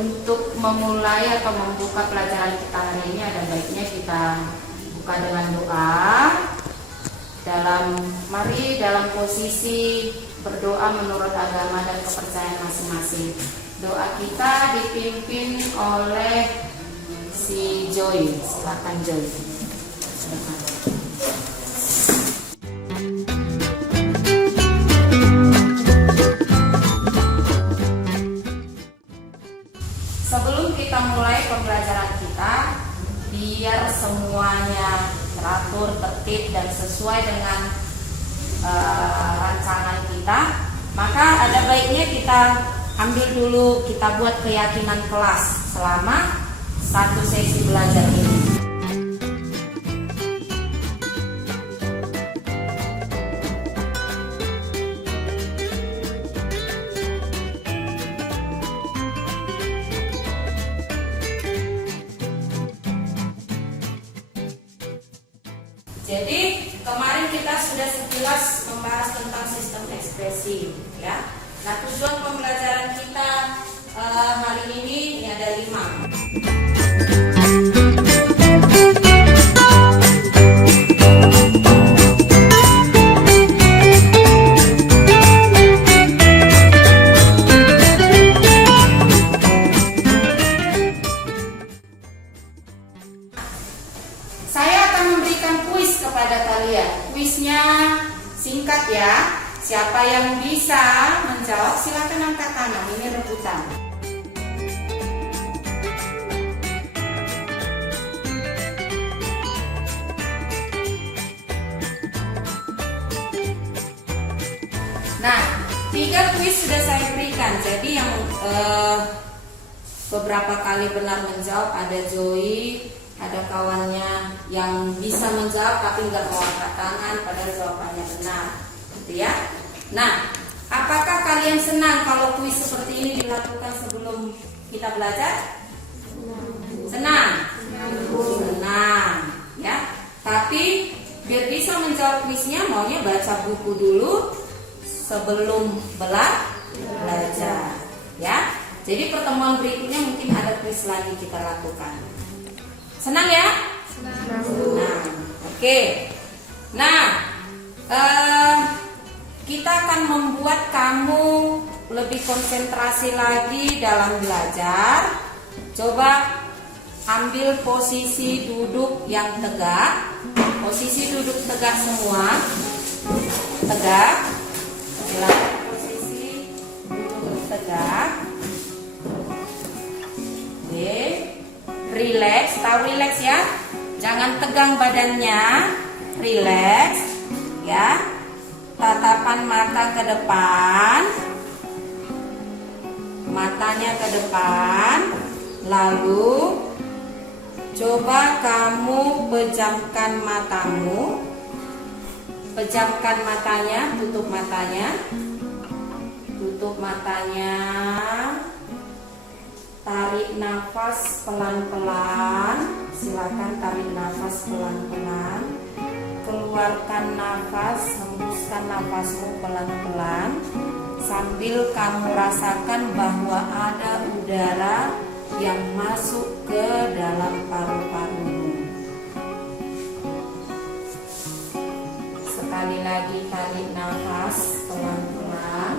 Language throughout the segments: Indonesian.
Untuk memulai atau membuka pelajaran kita hari ini, ada baiknya kita buka dengan doa. Mari dalam posisi berdoa menurut agama dan kepercayaan masing-masing. Doa kita dipimpin oleh si Joy. Silakan Joy. Sebelum kita mulai pembelajaran kita, biar semuanya teratur, tertib, dan sesuai dengan rancangan kita, maka ada baiknya kita ambil dulu, kita buat keyakinan kelas selama satu sesi belajar ini. Jadi kemarin kita sudah sekilas membahas tentang sistem ekspresi, ya. Nah, tujuan pembelajaran kita hari ini ada 5. Kepada kalian, kuisnya singkat ya. Siapa yang bisa menjawab silakan angkat tangan. Ini rebutan. Nah, 3 kuis sudah saya berikan. Jadi yang beberapa kali benar menjawab ada Joy, ada kawannya yang bisa menjawab tapi nggak mau angkat tangan padahal jawabannya benar, gitu ya. Nah, apakah kalian senang kalau kuis seperti ini dilakukan sebelum kita belajar? Senang? Senang, ya. Tapi biar bisa menjawab kuisnya, maunya baca buku dulu sebelum belajar, ya. Jadi pertemuan berikutnya mungkin ada kuis lagi kita lakukan. Senang ya? Senang. Oke. Nah, kita akan membuat kamu lebih konsentrasi lagi dalam belajar. Coba ambil posisi duduk yang tegak. Posisi duduk tegak semua. Tegak. Silakan posisi duduk tegak. Oke. Relax, tahu relax ya? Jangan tegang badannya, relax, ya. Tatapan mata ke depan, matanya ke depan, lalu coba kamu pejamkan matamu, pejamkan matanya, tutup matanya, tutup matanya. Tarik nafas pelan-pelan. Silakan tarik nafas pelan-pelan. Keluarkan nafas, hembuskan nafasmu pelan-pelan sambil kamu rasakan bahwa ada udara yang masuk ke dalam paru-parumu. Sekali lagi tarik nafas pelan-pelan.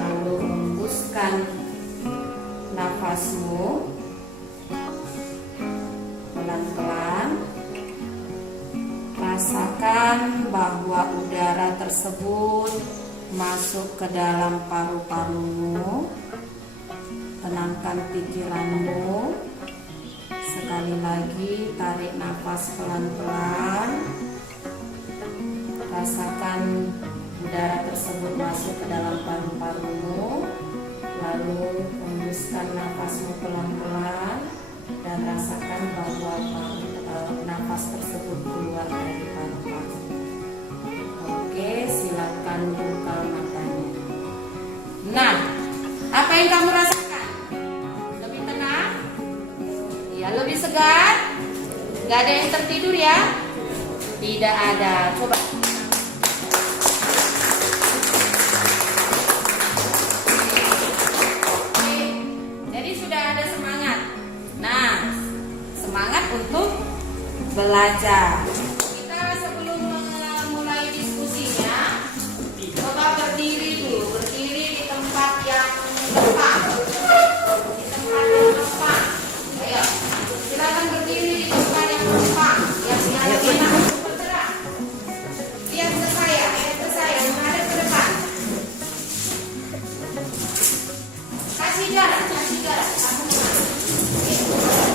Lalu hembuskan nafasmu pelan-pelan. Rasakan bahwa udara tersebut masuk ke dalam paru-parumu. Tenangkan pikiranmu. Sekali lagi tarik nafas pelan-pelan. Rasakan udara tersebut masuk ke dalam paru-parumu. Lalu hembuskan nafasmu pelan-pelan dan rasakan bahwa nafas tersebut keluar dari paru-paru. Oke, silakan buka matanya. Nah, apa yang kamu rasakan? Lebih tenang? Ya, lebih segar? Gak ada yang tertidur ya? Tidak ada. Coba. belajar. Kita sebelum mulai diskusinya, coba berdiri dulu, berdiri di tempat yang tepat. Di tempat yang tepat. Ayo, silakan berdiri di tempat yang tepat. Yang siap bergerak. Lihat ke saya, menghadap ke depan. Kasih jarak.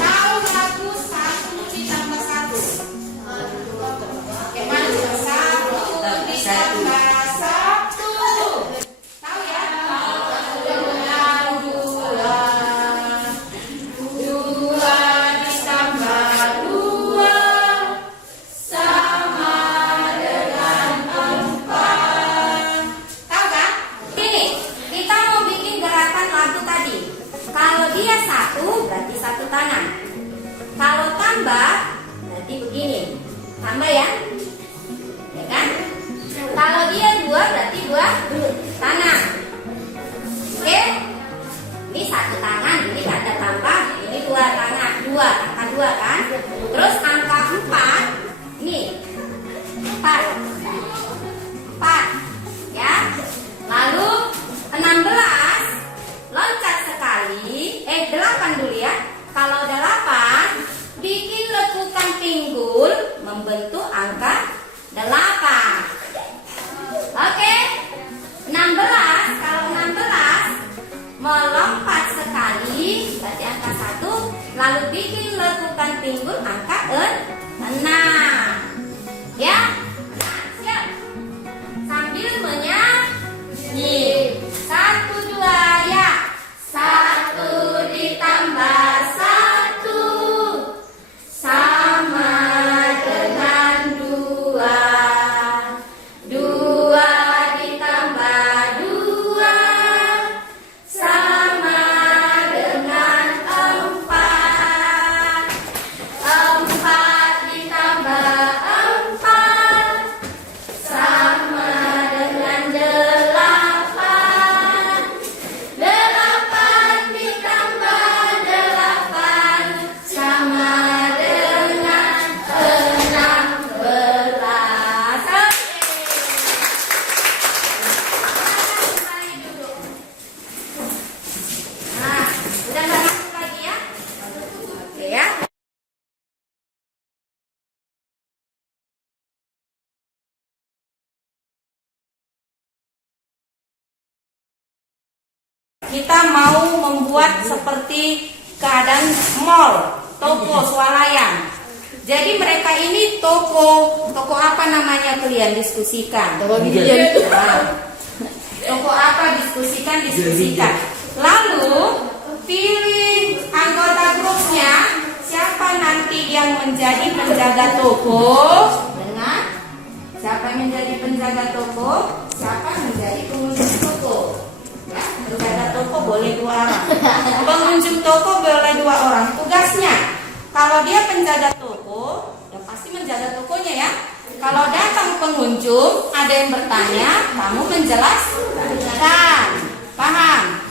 Tahu lagu 1 ditambah 1. Gimana? 1 ditambah 1. Tahu ya? Dengan 2 ditambah 2 sama dengan 4. Tahu kan? Ini kita mau bikin gerakan lagu tadi. Kalau dia 1 berarti 1 tangan. Kalau tambah berarti begini. Tambah ya? Ya kan? Kalau dia 2 berarti 2 tangan. Oke? Ini 1 tangan, ini gak ada tambah, ini 2 tangan, 2, angka 2 kan? Terus angka 4, nih 4 ya. Lalu 16 loncat sekali, 8 dulu ya. Kalau 8 bikin lekukan pinggul membentuk angka 8. Oke? 16, kalau 16 melompat sekali berarti angka 1, lalu bikin lekukan pinggul angka 6. Ya? Nah, siap. Sambil menyanyi. 1, 2 ya. 1 ditambah 1 sama dengan 2. 2 ditambah 2 sama dengan 4. 4 ditambah 4 sama dengan 8. 8 ditambah 8 sama dengan 16. Nah, udah nggak masuk lagi ya? Oke ya. Kita mau membuat seperti keadaan mall, toko swalayan. Jadi mereka ini toko apa namanya kalian diskusikan? Toko apa diskusikan. Lalu pilih anggota grupnya, siapa nanti yang menjadi penjaga toko dengan siapa yang menjadi penjaga toko, siapa menjadi pengunjung toko. Ya, penjaga toko boleh 2 orang, pengunjung toko boleh 2 orang. Tugasnya, kalau dia penjaga toko, ya pasti menjaga tokonya ya. Kalau datang pengunjung, ada yang bertanya, kamu menjelaskan. Paham?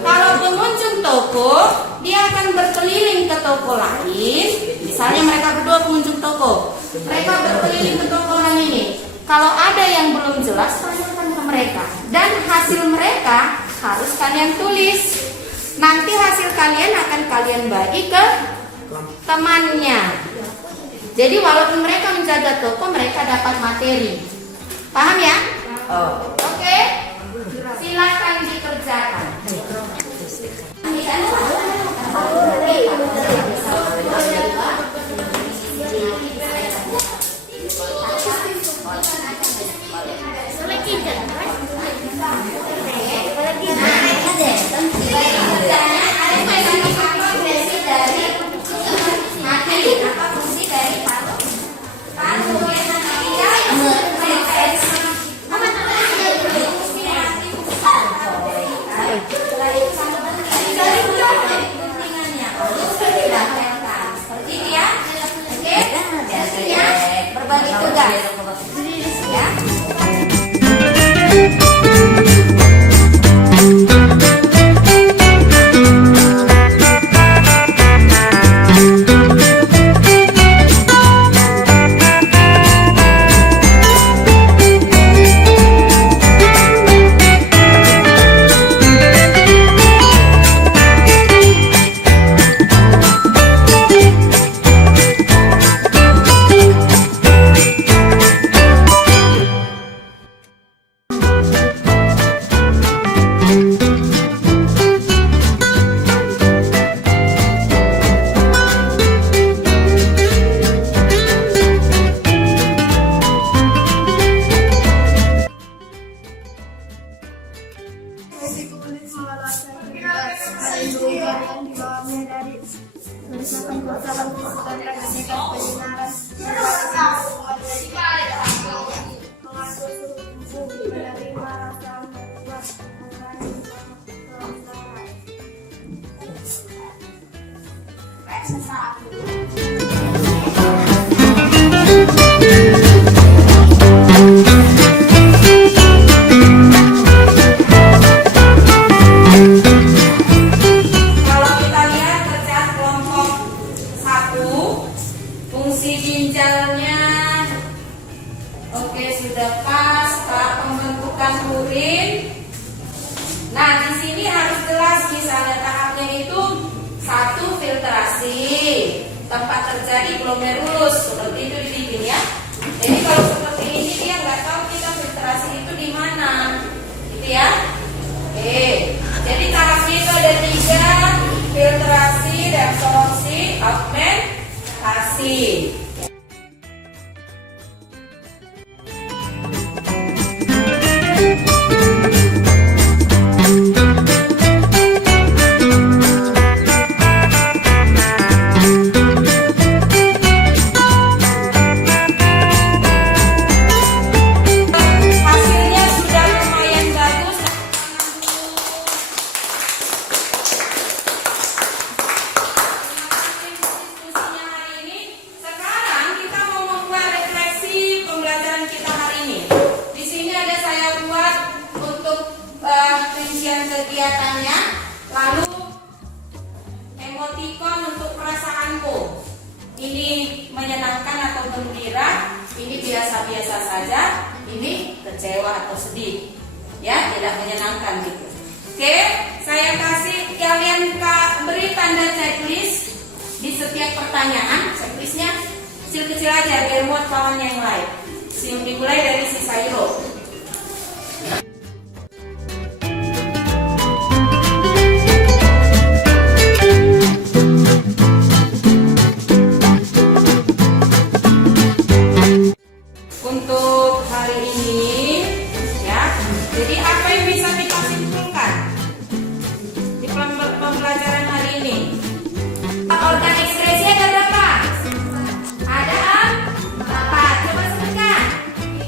Kalau pengunjung toko, dia akan berkeliling ke toko lain. Misalnya mereka berdua pengunjung toko, mereka berkeliling ke toko lain ini. Kalau ada yang belum jelas, tanyakan ke mereka. Dan hasil mereka harus kalian tulis. Nanti hasil kalian akan kalian bagi ke temannya. Jadi walaupun mereka menjaga toko, mereka dapat materi. Paham ya? Oke? Silakan dikerjakan. profesi kulit mengelola sertifikat. Ada juga yang dibawanya dari misalkan perusahaan dan sertifikat penyiaran, mengatur suhu tubuh, menerima rasa membuat Kalau kita lihat kerjaan kelompok 1, fungsi ginjalnya oke sudah pas, Pak. Pembentukan urin. Nah, di sini harus jelas misalnya tahapnya itu 1 filtrasi, tempat terjadi glomerulus seperti itu di sini ya. Jadi kalau seperti ini dia nggak tahu kita filtrasi itu di mana, gitu ya. Oke, jadi tahapnya itu ada 3: filtrasi, reabsorpsi, augmentasi. Hasilnya sudah lumayan bagus. Diskusinya hari ini. Sekarang kita mau membuat refleksi pembelajaran kita hari ini. Di sini ada saya buat untuk rincian kegiatannya. Lalu emotikon untuk perasaanku. Ini menyenangkan atau gembira, ini biasa-biasa saja, ini kecewa atau sedih. Ya, tidak menyenangkan gitu. Oke, saya kasih kalian beri tanda checklist di setiap pertanyaan. Checklistnya kecil-kecil aja biar muat kawan yang lain. Dimulai dari si Sairo. Untuk hari ini ya, jadi apa yang bisa kita simpulkan di pembelajaran hari ini? Organ ekskresi ada berapa? Ada 4. Coba sebutkan.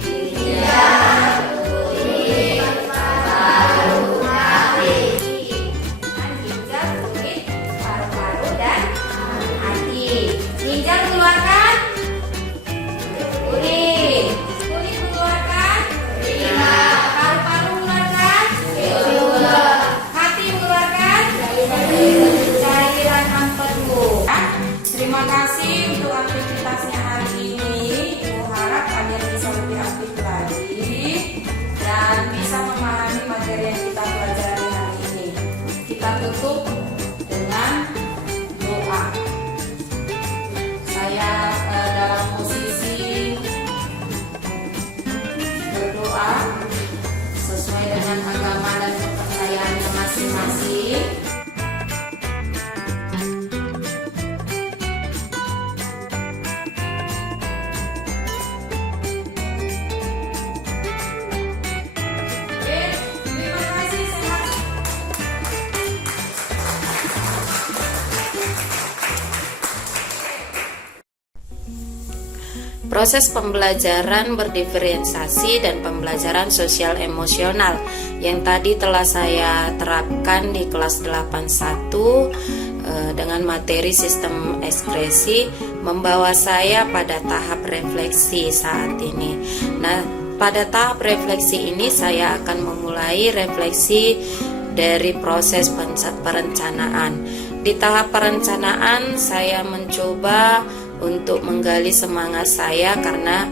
Ginjal, kulit, paru-paru, dan hati. Ginjal mengeluarkan urin. Kulit mengeluarkan urina. Paru-paru mengeluarkan CO2. Hati mengeluarkan cairan empedu. Terima kasih untuk aktivitasnya hari ini. Ibu harap kalian bisa lebih aktif lagi dan bisa memahami materi yang kita pelajari hari ini. Kita tutup dengan doa. Saya dalam posisi berdoa sesuai dengan agama dan kepercayaannya masing-masing. Oke, terima kasih. Sehat. Proses pembelajaran berdiferensiasi dan pembelajaran sosial emosional yang tadi telah saya terapkan di kelas 81 dengan materi sistem ekskresi membawa saya pada tahap refleksi saat ini. Nah, pada tahap refleksi ini saya akan memulai refleksi dari proses perencanaan. Di tahap perencanaan saya mencoba untuk menggali semangat saya karena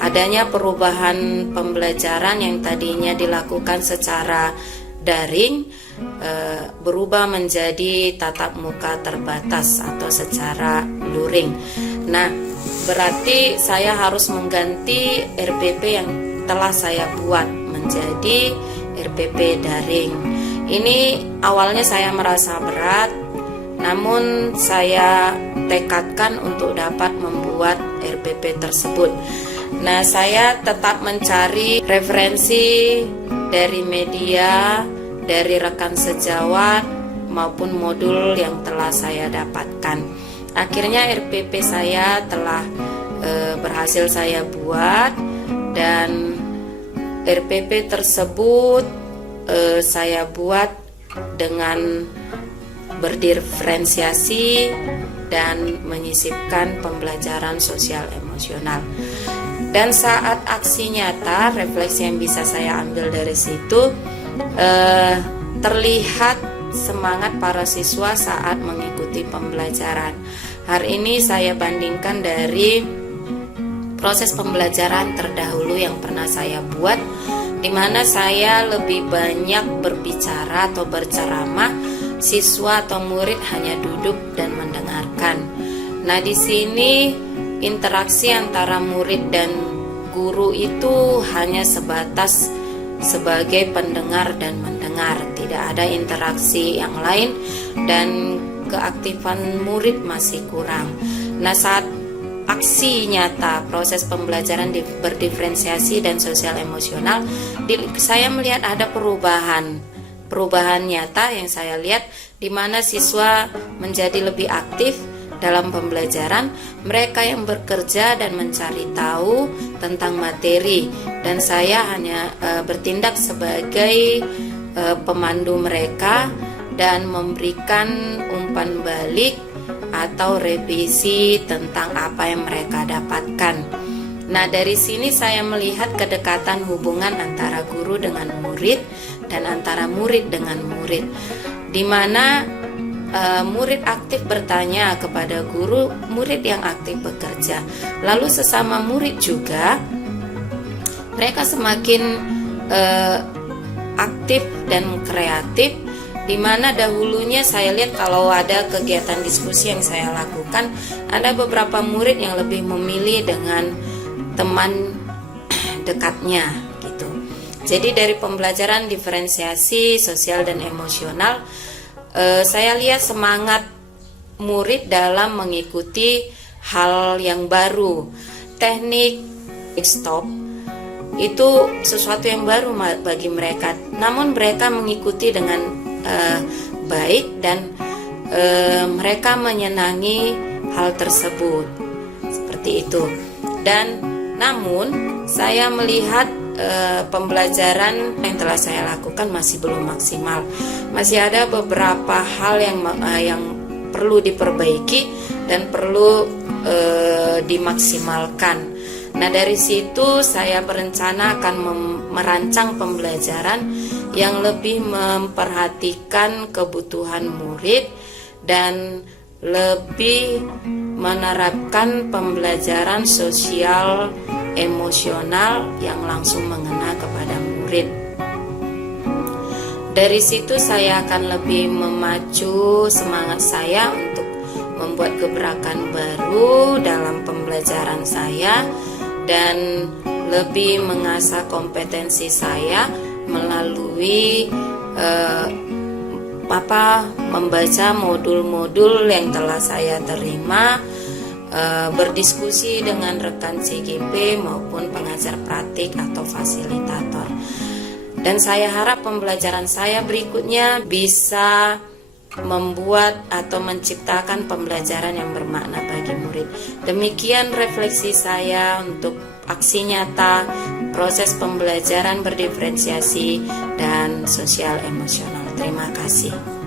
adanya perubahan pembelajaran yang tadinya dilakukan secara daring berubah menjadi tatap muka terbatas atau secara luring. Nah, berarti saya harus mengganti RPP yang telah saya buat menjadi RPP daring. Ini awalnya saya merasa berat, namun saya tekadkan untuk dapat membuat RPP tersebut. Nah, saya tetap mencari referensi dari media, dari rekan sejawat maupun modul yang telah saya dapatkan. Akhirnya RPP saya telah berhasil saya buat, dan RPP tersebut saya buat dengan berdiferensiasi dan menyisipkan pembelajaran sosial emosional. Dan saat aksi nyata, refleksi yang bisa saya ambil dari situ, terlihat semangat para siswa saat mengikuti pembelajaran. Hari ini saya bandingkan dari proses pembelajaran terdahulu yang pernah saya buat, di mana saya lebih banyak berbicara atau berceramah, siswa atau murid hanya duduk dan mendengarkan. Nah, di sini interaksi antara murid dan guru itu hanya sebatas sebagai pendengar dan mendengar, tidak ada interaksi yang lain, dan keaktifan murid masih kurang. Nah, saat aksi nyata proses pembelajaran berdiferensiasi dan sosial emosional, saya melihat ada perubahan nyata yang saya lihat, di mana siswa menjadi lebih aktif dalam pembelajaran, mereka yang bekerja dan mencari tahu tentang materi, dan saya hanya bertindak sebagai pemandu mereka dan memberikan umpan balik atau revisi tentang apa yang mereka dapatkan. Nah, dari sini saya melihat kedekatan hubungan antara guru dengan murid dan antara murid dengan murid, di mana murid aktif bertanya kepada guru, murid yang aktif bekerja. Lalu sesama murid juga, mereka semakin aktif dan kreatif, di mana dahulunya saya lihat kalau ada kegiatan diskusi yang saya lakukan, ada beberapa murid yang lebih memilih dengan teman dekatnya gitu. Jadi dari pembelajaran diferensiasi sosial dan emosional, saya lihat semangat murid dalam mengikuti hal yang baru. Teknik stop itu sesuatu yang baru bagi mereka, namun mereka mengikuti dengan baik, dan mereka menyenangi hal tersebut seperti itu. Dan namun saya melihat pembelajaran yang telah saya lakukan masih belum maksimal, masih ada beberapa hal yang perlu diperbaiki dan perlu dimaksimalkan. Nah, dari situ saya berencana akan merancang pembelajaran yang lebih memperhatikan kebutuhan murid dan lebih menerapkan pembelajaran sosial emosional yang langsung mengena kepada murid. Dari situ saya akan lebih memacu semangat saya untuk membuat gebrakan baru dalam pembelajaran saya, dan lebih mengasah kompetensi saya melalui membaca modul-modul yang telah saya terima, berdiskusi dengan rekan CGP maupun pengajar praktik atau fasilitator. Dan saya harap pembelajaran saya berikutnya bisa membuat atau menciptakan pembelajaran yang bermakna bagi murid. Demikian refleksi saya untuk aksi nyata proses pembelajaran berdiferensiasi dan sosial emosional. Terima kasih.